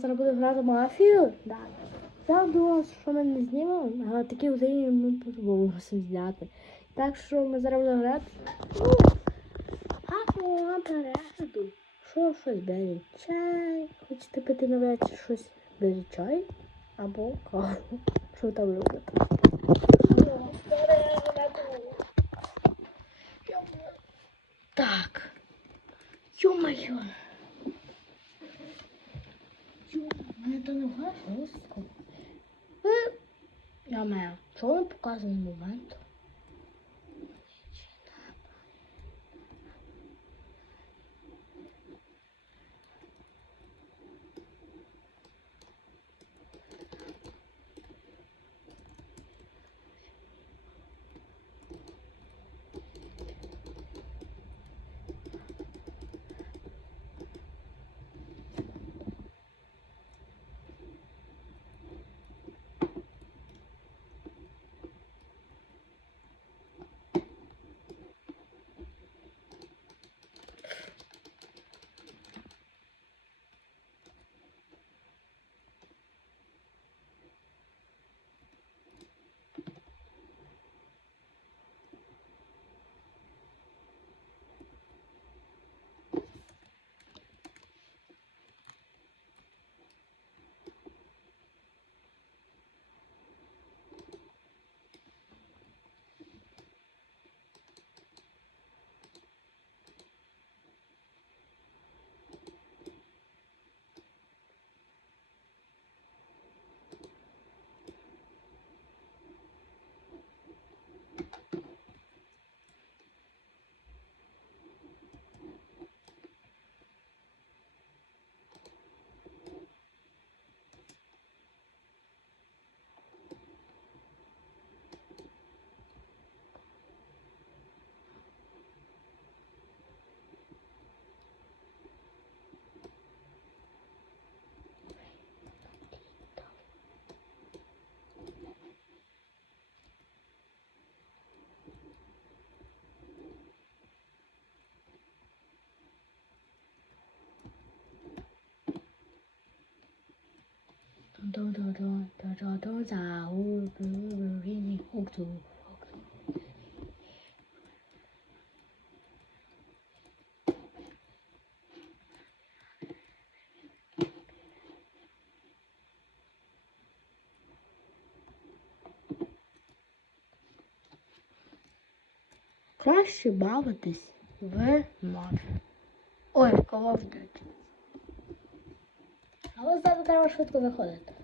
зараз будемо грати мафію. Да. Я думав, що ми не знімемо, але такі взаємні ми по-любому зняти. Так що ми зараз будемо грати. Ну, гарного перегляду. Що щось бери чай. Хочете пити на вечір щось? Бери чай або каву. Що ви там любите? Так. Ё-моё. Мене то не жорстко. Ви... Я маю. Не показаний момент? Краще бавитись в мафію. Ой, в Call of Duty. Але зараз треба швидко виходити.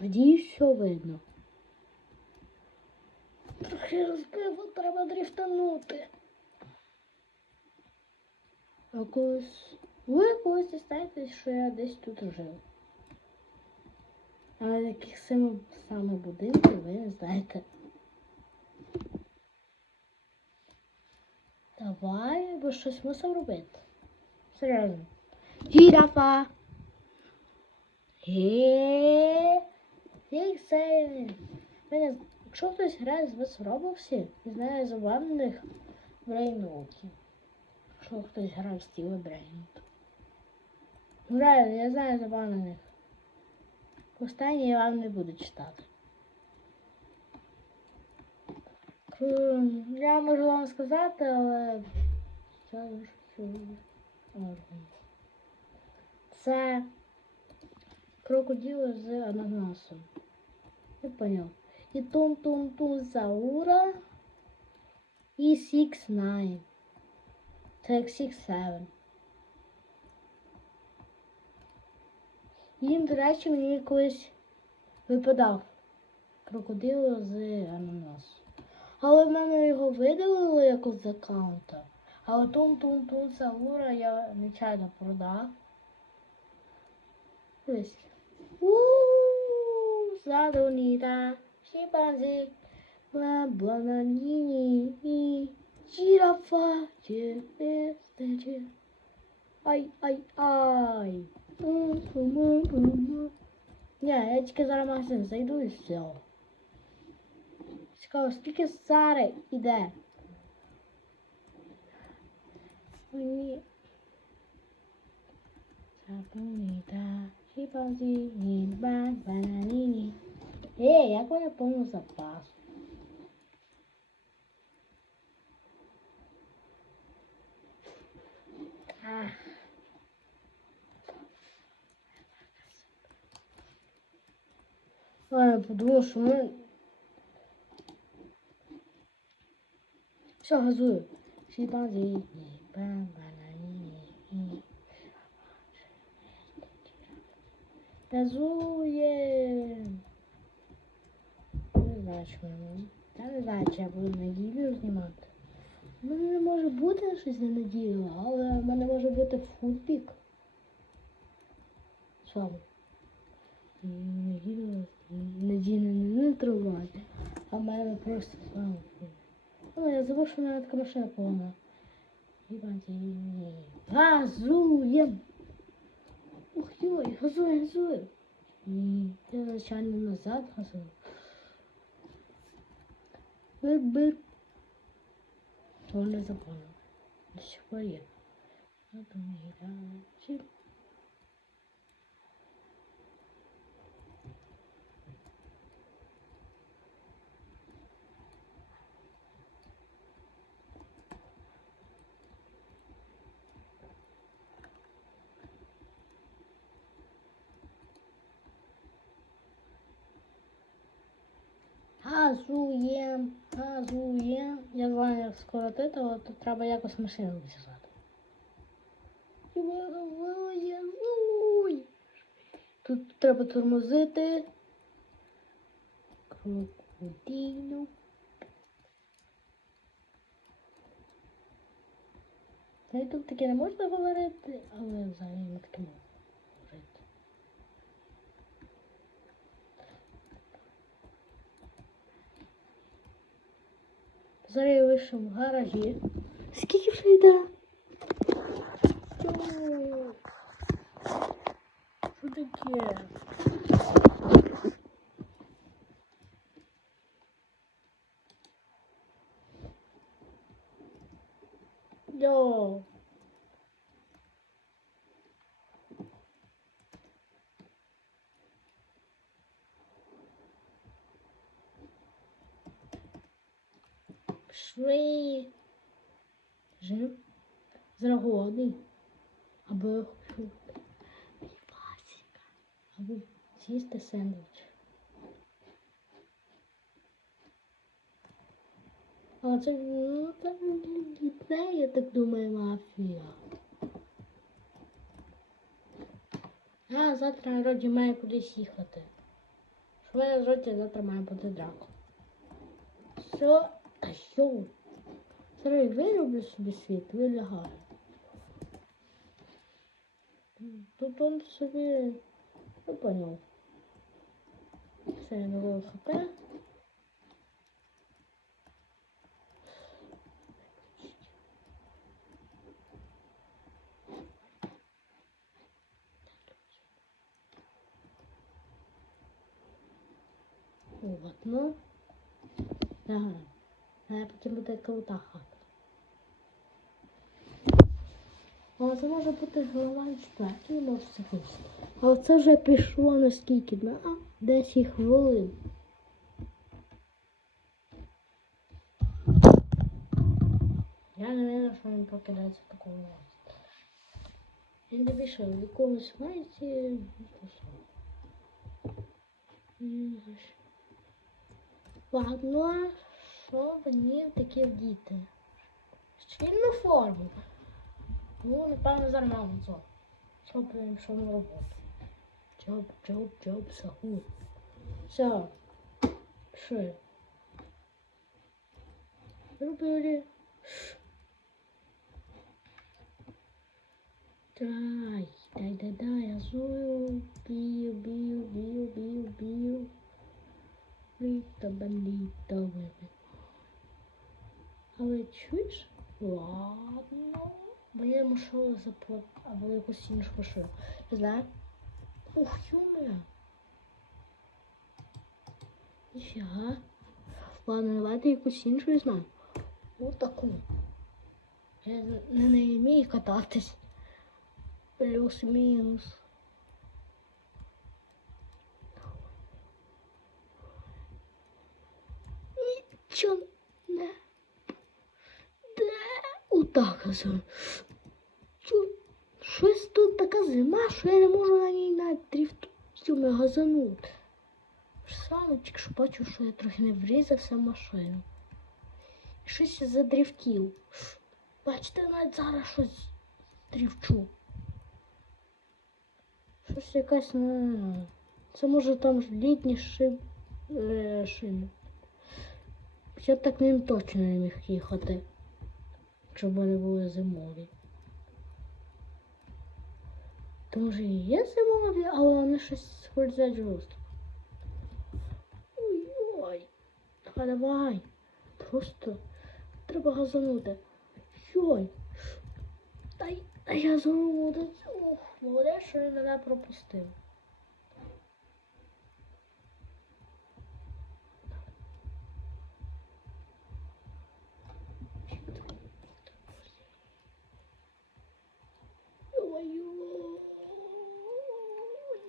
Надіюсь, все видно. Трохи розбило, треба дрифтанути. А колись... Ви колись дістаєтесь, що я десь тут жив. Але яких саме, будинків ви не знаєте. Давай, бо щось мусимо робити. Серйозно. Гірафа. Ге. Мене, якщо хтось грає з вас в Роблоксі і знає забавних брейнутів. Якщо хтось грає в стіле брейнут. Ну я знаю забавних. Останнє я вам не буду читати. Я можу вам сказати, але. Це крокодил з ананасом. Не поняв. І тун тун тун Заура і Six Nine. Як Six Seven. Їм, до речі, мені колись випадав крокодил з ананасу. Але в мене його видалили якось з аккаунта. Але тун тун тун Саура я нечайно продав. 우 chimpanzé, 시바지 라바나니니 지라파 제베스테즈 ai ai ai hum, hum, hum, minha ética era mais do céu. Skal stikke sære i det. Sabonita. Бананіні. Ей, як мене повно запас? Ах. А, я подумав, що ми... Все, газую. Шипазі, німба, бананіні. Газуєм. Не знаю, що мені. Я не знаю, чи я буду неділю знімати. У мене не може бути щось на неділю, але в мене може бути футбік. Що? Неділю, неділю не тривати. А в мене просто слава. Але я забув, що в мене така машина повна. Газуєм! Ух йой, газуй, газуй. Ні, я звичайно назад газую. Бир-бир. То не запомнив. До сих пор є. Чи... Газуєм, газуєм. Я знаю, як скоротити, але тут треба якось машину газує. Тут треба тормозити. Крокодилю. Та й тут таке не можна говорити, але взагалі ми таке можемо Зараз я вийшов в гаражі. Скільки вже йде? Що таке? Пішли. Жив. Зараз голодний. Або я хочу пасіка. Або з'їсти сендвіч. А це ну, там дітей, я так думаю, мафія. А завтра вроді має кудись їхати. Що я завтра має бути драко. Все, а що? Зараз вироблю собі світ, вилягаю. Тут он собі не поняв. Все, я нового хп. От, ну. Ага. А потім буде крута хата. Але це може бути голова четвертої, може це вийти. Але це вже пішло на скільки? На 10 хвилин. Я не вірю, що він прокидається в такому. Він тобі що, в якомусь маєте. Ладно, що мені таке вдіти? Щільну форму. Ну, напевно, зараз маму зо. Що прийшов на роботу. Джоб, джоб, джоб, саху. Все. Що? Робили. Дай, дай, дай, дай, я зою. Бію, бію, бію, бію, бію. Літа, бандіта, вибі. Але чуєш? Ладно. Бо я машину заплат... або якусь іншу машину. Не знаю. Ух, юмля. Ніфіга. Ладно, давайте якусь іншу візьмемо. Ось таку. Я не на вмію кататись. Плюс-мінус. Нічого не де газон. Щось тут така зима, що я не можу на ній навіть дріфтом газанути. Саме тільки що бачу, що я трохи не врізався в машину. Щось я задрифтів. Бачите, навіть зараз щось дрівчу. Щось якась не. Це може там літні шиб... е, шини. Я так ним точно не міг їхати, щоб вони були зимові. То може і є зимові, але вони щось скользять жорстко. Ой-ой. А давай. Просто треба газанути. Йой. Дай я молодець. Ох, молодець, що він мене пропустив. Ой-ой.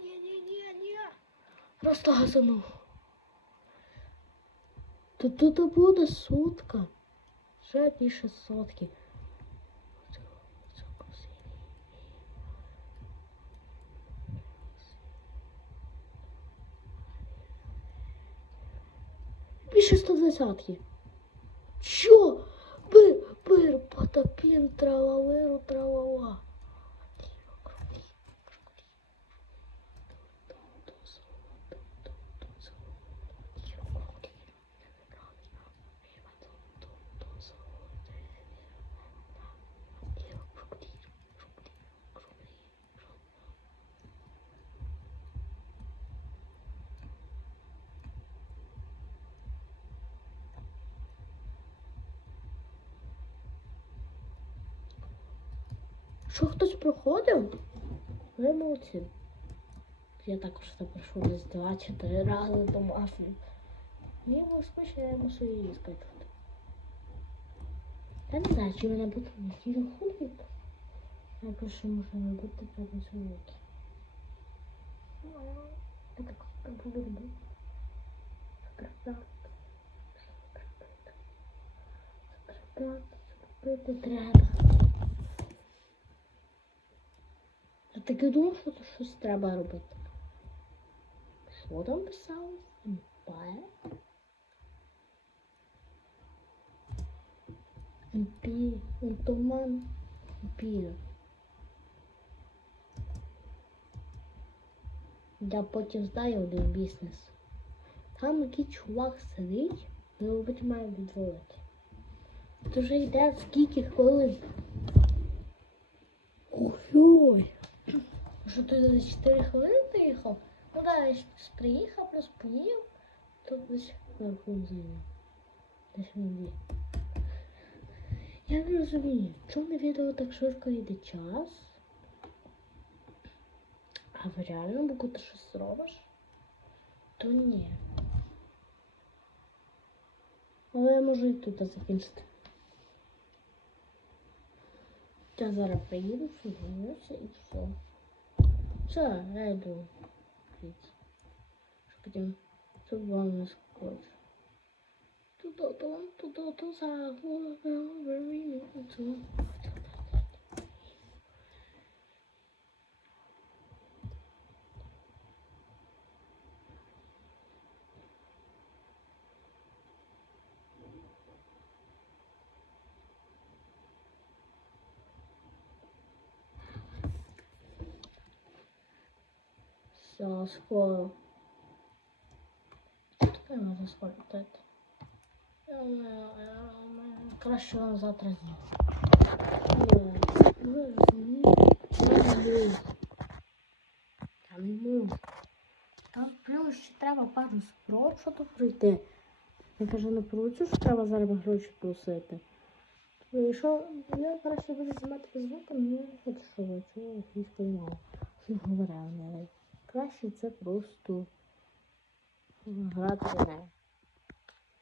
Ні-ні-ні-ні. Просто газанув. Тут тут буде сутка. Ще більше сотки. Більше 120 Чо? Бир, бир, потопін, трававиру, травава. Що хтось проходив? Ви молодці. Я також це пройшов десь два-чотири рази до мафії. Мені було скучно, я мусив її скачувати. Я не знаю, чи мене буде на телефоні. Я просто можу не бути працювати. Я так так буду робити. Скрипати. Скрипати. Скрипати. Скрипати треба. Я так і думав, що тут щось треба робити. Що там писалось? Empire? Empire. Туман. Empire. Я потім знаю один бізнес. Там який чувак сидить, і робить має відволити. Тут вже йде скільки хвилин. Ой-ой. Що ти за 4 хвилини приїхав? Ну да, я щось приїхав, плюс поїв, то десь хвилин зайняв. Десь мені. Я не розумію, чому на відео так швидко йде час? А в реальному, коли ти щось робиш, то ні. я можу і тут закінчити. Я зараз приїду, сумніваюся і все. Co? Redu. Potem, co było na skład? Tu dotąd, tu dotąd, za głowę, over, over, Все, скоро. Тепер можна скоро. Я не- я Краще вам завтра ні, не можу. Я не. Там плюс ще треба пару спроб, що тут пройти. Я кажу, не пройти, що треба зараз гроші просити. То Якщо я краще буду знімати без звуку, мені не хочу, що ви чули, якийсь поймав. Що говорив, але краще це просто грати неї.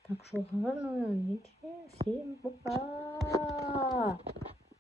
Так що гарної ніч всім па-па!